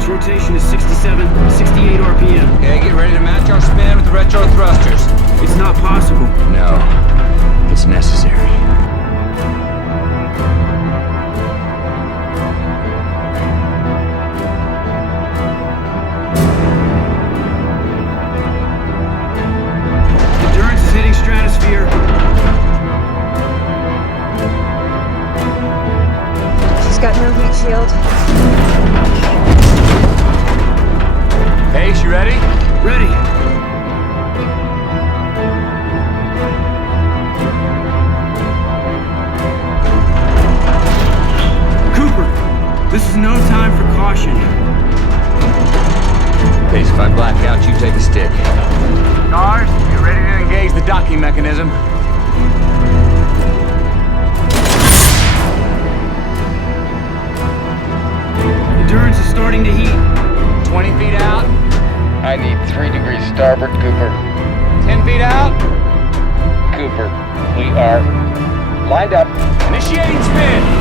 Endurance rotation is 67, 68 RPM. Okay, get ready to match our spin with the retro thrusters. It's not possible. No, it's necessary. Endurance is hitting stratosphere. She's got no heat shield. Hey, you ready? Ready. Cooper, this is no time for caution. Pace, if I black out, you take a stick. Stars, you ready to engage the docking mechanism? Endurance is starting to heat. 20 feet out. I need 3 degrees starboard, Cooper. 10 feet out. Cooper, we are lined up. Initiating spin.